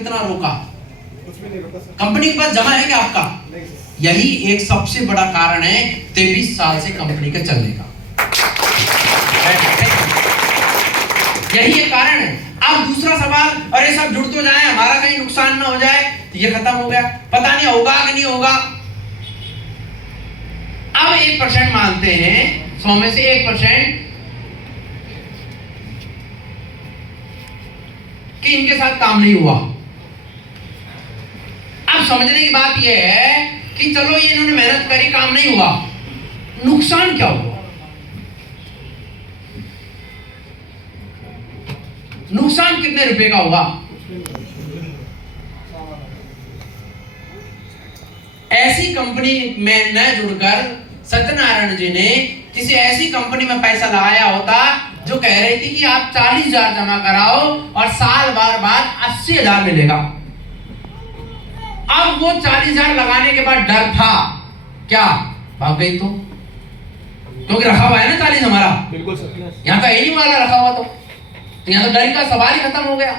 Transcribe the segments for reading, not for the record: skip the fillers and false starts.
कितना रोका? कंपनी के पास जमा है क्या आपका? यही एक सबसे बड़ा कारण है 23 साल से कंपनी के चलने का। यही एक कारण है। अब दूसरा सवाल, अरे सब जुड़ तो जाए, हमारा कहीं नुकसान ना हो जाए, तो ये खत्म हो गया, पता नहीं होगा कि नहीं होगा। अब 1% मानते हैं, 100 में से 1% कि इनके साथ काम नहीं हुआ। अब समझने की बात यह है कि चलो ये इन्होंने मेहनत करी, काम नहीं हुआ, नुकसान क्या हुआ? नुकसान कितने रुपए का होगा? ऐसी कंपनी में न जुड़कर सत्यनारायण जी ने किसी ऐसी कंपनी में पैसा लगाया होता जो कह रही थी कि आप 40,000 जमा कराओ और साल भर बाद 80,000 मिलेगा। अब वो 40,000 लगाने के बाद डर था, क्या भाग गई तो? क्योंकि रखा हुआ है ना 40 हमारा, बिल्कुल यहाँ तो है नहीं वाला रखा हुआ, तो यहाँ तो डर का सवाल ही खत्म हो गया।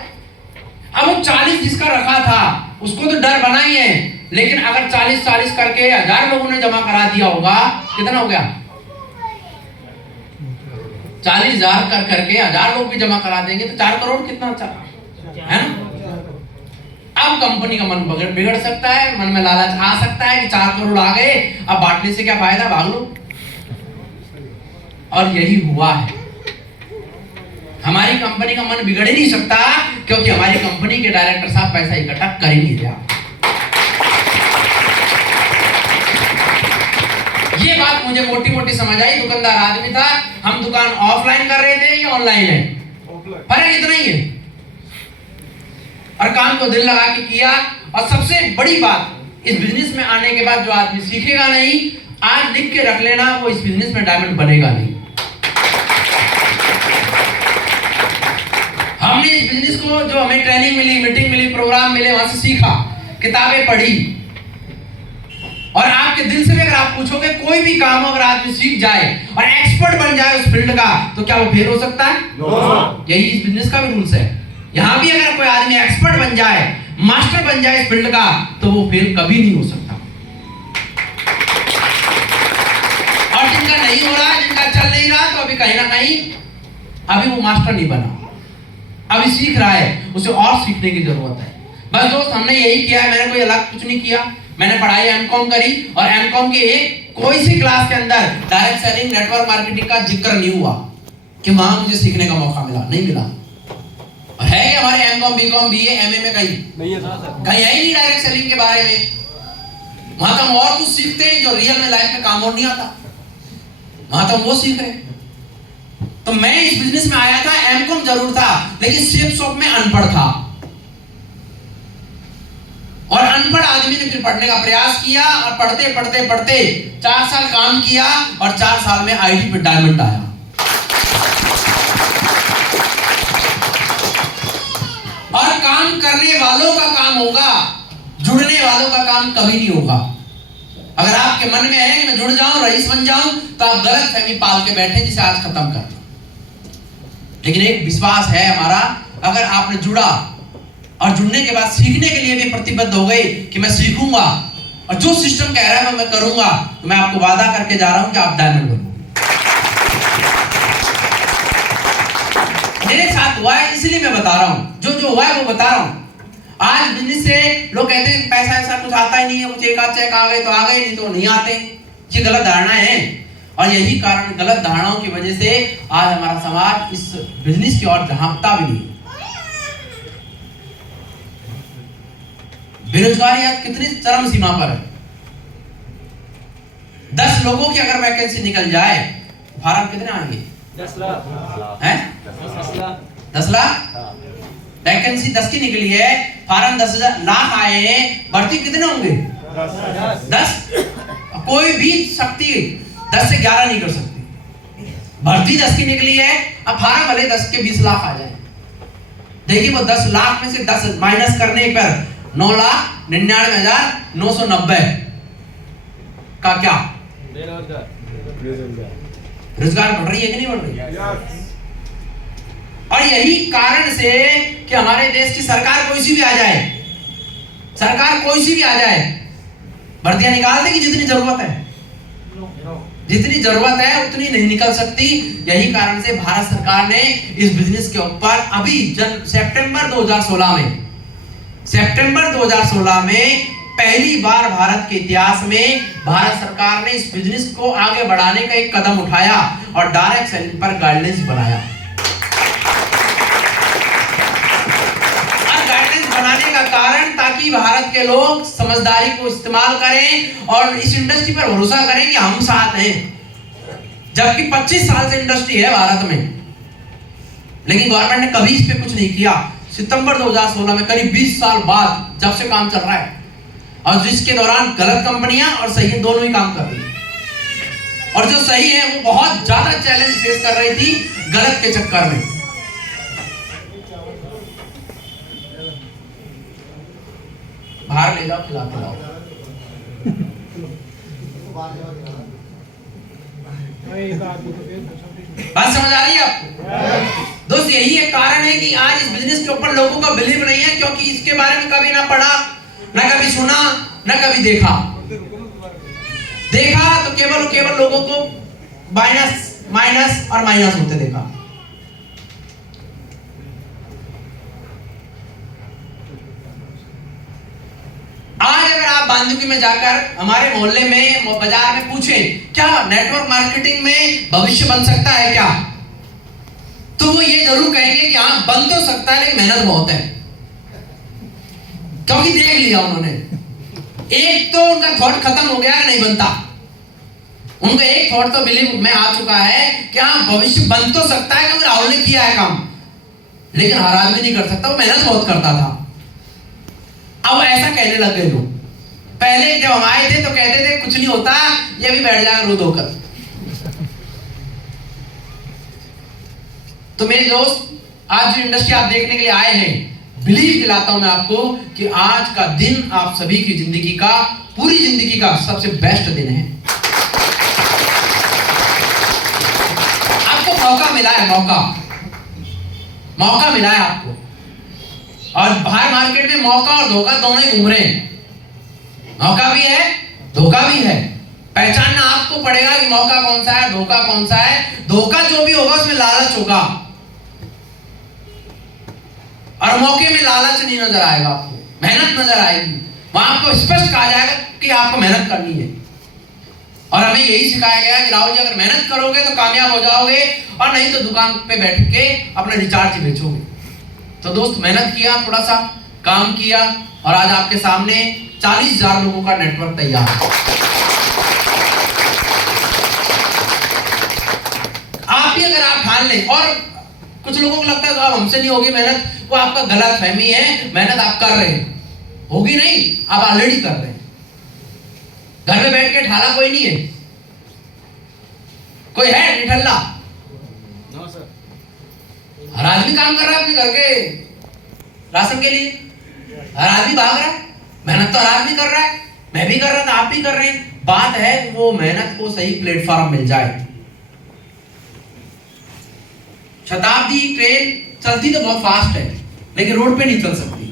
अब वो 40 जिसका रखा था उसको तो डर बना ही है, लेकिन अगर 40 करके 1000 लोगों ने जमा करा दिया होगा, कितना हो गया? 40,000 करके 1000 लोग भी जमा करा देंगे तो 4 करोड़ कितना अच्छा है ना? अब कंपनी का मन बिगड़ सकता है, मन में लालच आ सकता है कि 4 करोड़ आ गए, अब बांटने से क्या फायदा, भाग लो। और यही हुआ है। हमारी कंपनी का मन बिगड़ ही नहीं सकता क्योंकि हमारी कंपनी के डायरेक्टर साहब पैसा इकट्ठा कर ही नहीं रहा। ये बात मुझे मोटी मोटी समझ आई। दुकानदार आदमी था, हम दुकान ऑफलाइन कर रहे थे या ऑनलाइन है, फर्क इतना ही है। और काम को दिल लगा के किया। और सबसे बड़ी बात, इस बिजनेस में आने के बाद जो आदमी सीखेगा नहीं, आज लिख के रख लेना, वो इस बिजनेस में डायमंड बनेगा नहीं। हमने इस बिजनेस को, जो हमें ट्रेनिंग मिली, मीटिंग मिली, प्रोग्राम मिले, वहां से सीखा, किताबें पढ़ी। और आपके दिल से भी अगर आप पूछोगे, कोई भी काम अगर आदमी सीख जाए और एक्सपर्ट बन जाए उस फील्ड का, तो क्या वो फेल हो सकता है? यही इस बिजनेस का भी रूल्स है। यहां भी अगर कोई आदमी एक्सपर्ट बन जाए, मास्टर बन जाए इस फील्ड का, तो वो फेल कभी नहीं हो सकता। और जिनका नहीं हो रहा, जिनका चल नहीं रहा, तो अभी कहीं ना कहीं अभी वो मास्टर नहीं बना, अभी सीख रहा है, उसे और सीखने की जरूरत है। बस दोस्त, हमने यही किया है, मैंने कोई अलग कुछ नहीं किया। मैंने पढ़ाई एमकॉम करी और एमकॉम के एक कोई सी क्लास के अंदर डायरेक्ट सेलिंग, नेटवर्क मार्केटिंग का जिक्र नहीं हुआ कि वहां मुझे सीखने का मौका मिला, नहीं मिला। है कि हमारे एमकॉम, बीकॉम, बीए, एमए में कहीं नहीं है, कहीं है ही नहीं डायरेक्ट सेलिंग के बारे में। वहां तो हम और कुछ सीखते हैं जो रियल में लाइफ में काम और नहीं आता, वहां तो हम वो सीख रहे हैं। तो मैं इस बिजनेस में आया था, एमकॉम जरूर था, लेकिन सेफ शॉप में अनपढ़ था। और अनपढ़ आदमी ने फिर पढ़ने का प्रयास किया और पढ़ते पढ़ते पढ़ते 4 साल काम किया और 4 साल में आईटी पे डायमंड आया। और काम करने वालों का काम होगा, जुड़ने वालों का काम कभी नहीं होगा। अगर आपके मन में है कि मैं जुड़ जाऊं, रईस बन जाऊं, तो आप गलत फहमी पाल के बैठे, जिसे आज खत्म करना। लेकिन एक विश्वास है हमारा, अगर आपने जुड़ा और जुड़ने के बाद सीखने के लिए भी प्रतिबद्ध हो गए कि मैं सीखूंगा और जो सिस्टम कह रहा है मैं करूंगा, तो मैं आपको वादा करके जा रहा हूं कि आप डायमंड बनोगे। मेरे साथ हुआ है, इसलिए मैं बता रहा हूं, जो हुआ है वो बता रहा हूं। आज बिजनेस से लोग कहते हैं पैसा ऐसा कुछ आता ही नहीं है, कुछ एक आध चेक आ गए तो आ गए, नहीं तो नहीं आते। ये गलत धारणाएं हैं और यही कारण, गलत धारणाओं की वजह से आज हमारा समाज इस बिजनेस की ओर झांकता भी नहीं। बेरोजगारी आज कितनी चरम सीमा पर है। 10 लोगों की अगर वैकेंसी निकल जाए, फार्म कितने आएंगे? 10 लाख हैं? 10 लाख वैकेंसी 10 की निकली है, फार्म 10 लाख आए हैं, भर्ती कितने होंगे? 10। कोई भी शक्ति 10 से 11 नहीं कर सकती। भर्ती 10 की निकली है, अब फार्म भले 10 के 20 लाख आ जाए। देखिए वो 10 लाख में से 10 माइनस करने पर 9,99,990 का क्या? रोजगार बढ़ रही है कि नहीं बढ़ रही? और यही कारण से कि हमारे देश की सरकार कोई सी भी आ जाए, सरकार कोई सी भी आ जाए, भर्तियां निकाल देगी जितनी जरूरत है, जितनी जरूरत है उतनी नहीं निकल सकती। यही कारण से भारत सरकार ने इस बिजनेस के ऊपर अभी सितंबर 2016 में पहली बार भारत के इतिहास में भारत सरकार ने इस बिजनेस को आगे बढ़ाने का एक कदम उठाया और डायरेक्ट सेलिंग पर गाइडलाइंस बनाया। बनाने का कारण ताकि भारत के लोग समझदारी को इस्तेमाल करें और इस इंडस्ट्री पर भरोसा करें कि हम साथ हैं। जबकि 25 साल से इंडस्ट्री है भारत में, लेकिन गवर्नमेंट ने कभी इस पे कुछ नहीं किया। सितंबर 2016 में करीब 20 साल बाद जब से काम चल रहा है, और जिसके दौरान गलत कंपनियां और सही दोनों ही काम कर रही है, और जो सही है वो बहुत ज्यादा चैलेंज फेस कर रही थी गलत के चक्कर में। बाहर ले जाओ, खिला पिलाओ। बात समझ आ रही है आपको? दोस्त, यही एक कारण है कि आज इस बिजनेस के ऊपर लोगों का बिलीव नहीं है, क्योंकि इसके बारे में कभी ना पढ़ा, ना कभी सुना, ना कभी देखा तो केवल लोगों को माइनस और माइनस होते देखा। आज अगर आप बांदुकी में जाकर हमारे मोहल्ले में बाजार में पूछें क्या नेटवर्क मार्केटिंग में भविष्य बन सकता है क्या, तो वो ये जरूर कहेंगे कि हाँ बन तो सकता है, लेकिन मेहनत बहुत है। क्योंकि देख लिया उन्होंने, एक तो उनका थॉट खत्म हो गया, नहीं बनता। उनका एक थॉट तो बिलीव में आ चुका है कि हाँ भविष्य बन तो सकता है, क्योंकि राहुल ने किया है काम, लेकिन हर आदमी नहीं कर सकता, वो मेहनत बहुत करता था। अब ऐसा कहने लग गए लोग। पहले जब हम आए थे तो कहते थे कुछ नहीं होता, ये भी बैठ जाएगा रो धोकर। तो मेरे दोस्त, आज जो इंडस्ट्री आप देखने के लिए आए हैं, बिलीव दिलाता हूं मैं आपको कि आज का दिन आप सभी की जिंदगी का, पूरी जिंदगी का सबसे बेस्ट दिन है। आपको मौका मिला है, मौका मिला है आपको। और बाहर मार्केट में मौका और धोखा दोनों ही घूम रहे हैं। मौका भी है, धोखा भी है। पहचानना आपको पड़ेगा कि मौका कौन सा है, धोखा कौन सा है। धोखा जो भी होगा उसमें लालच होगा, और मौके में लालच नहीं नजर आएगा आपको, मेहनत नजर आएगी। वहां आपको स्पष्ट कहा जाएगा कि आपको मेहनत करनी है। और हमें यही सिखाया गया कि राहुल जी अगर मेहनत करोगे तो कामयाब हो जाओगे, और नहीं तो दुकान पे बैठ के अपना रिचार्ज बेचोगे। तो दोस्त, मेहनत किया, थोड़ा सा काम किया, और आज आपके सामने 40,000 लोगों का नेटवर्क तैयार है। आप भी अगर आप ठान लें, और कुछ लोगों को लगता है तो अब हमसे नहीं होगी मेहनत, वो आपका गलत फहमी है। मेहनत आप कर रहे हैं, होगी नहीं, आप ऑलरेडी कर रहे हैं। घर में बैठ के ठाला कोई नहीं है, कोई है निठल्ला? हर आदमी काम कर रहा है अपने घर के राशन के लिए, हर आदमी भाग रहा है। मेहनत तो हर आदमी कर रहा है, मैं भी कर रहा था, आप भी कर रहे हैं। बात है वो मेहनत को सही प्लेटफॉर्म मिल जाए। शताब्दी ट्रेन चलती तो बहुत फास्ट है, लेकिन रोड पे नहीं चल सकती।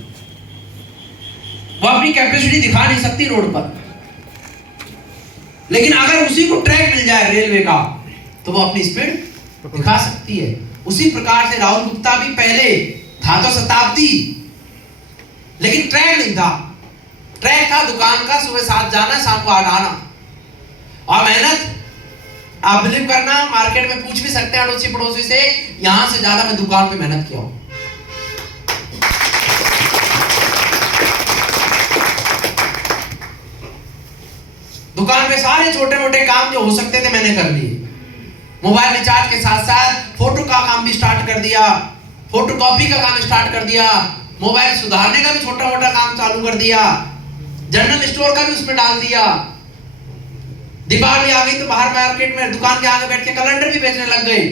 वो अपनी कैपेसिटी दिखा नहीं सकती रोड पर, लेकिन अगर उसी को ट्रैक मिल जाए रेलवे का, तो वो अपनी स्पीड दिखा सकती है। उसी प्रकार से राहुल गुप्ता भी पहले था तो शताब्दी, लेकिन ट्रैक नहीं था। ट्रैक था दुकान का, सुबह 7 जाना, शाम को 8 आना। और मेहनत आप बिलीव करना, मार्केट में पूछ भी सकते हैं अड़ोसी पड़ोसी से, यहां से ज्यादा मैं दुकान पे मेहनत किया हूं। दुकान पे सारे छोटे मोटे काम जो हो सकते थे मैंने कर लिए। मोबाइल रिचार्ज के साथ साथ फोटो का काम भी स्टार्ट कर दिया, फोटो कॉपी का काम स्टार्ट कर दिया, मोबाइल सुधारने का भी छोटा मोटा काम चालू कर दिया, जनरल स्टोर का भी उसमें डाल दिया। दीपावली आ गई तो बाहर मार्केट में दुकान के आगे बैठ के कैलेंडर भी बेचने लग गए,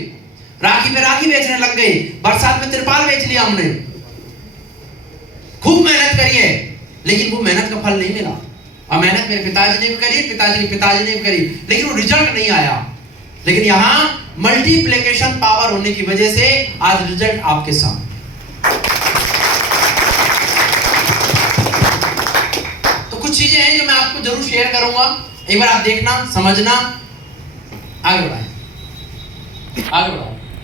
राखी पे राखी बेचने लग गए, बरसात में तिरपाल बेच लिया हमने। खूब मेहनत करी है, लेकिन वो मेहनत का फल नहीं मिला। और मेहनत मेरे पिताजी ने भी करी, पिताजी के पिताजी ने भी करी, लेकिन वो रिजल्ट नहीं आया। लेकिन यहाँ मल्टीप्लिकेशन पावर होने की वजह से आज रिजल्ट आपके सामने। तो कुछ चीजें हैं जो मैं आपको जरूर शेयर करूंगा, एक बार आप देखना, समझना, आगे बढ़ाएं, आगे बढ़ाएं।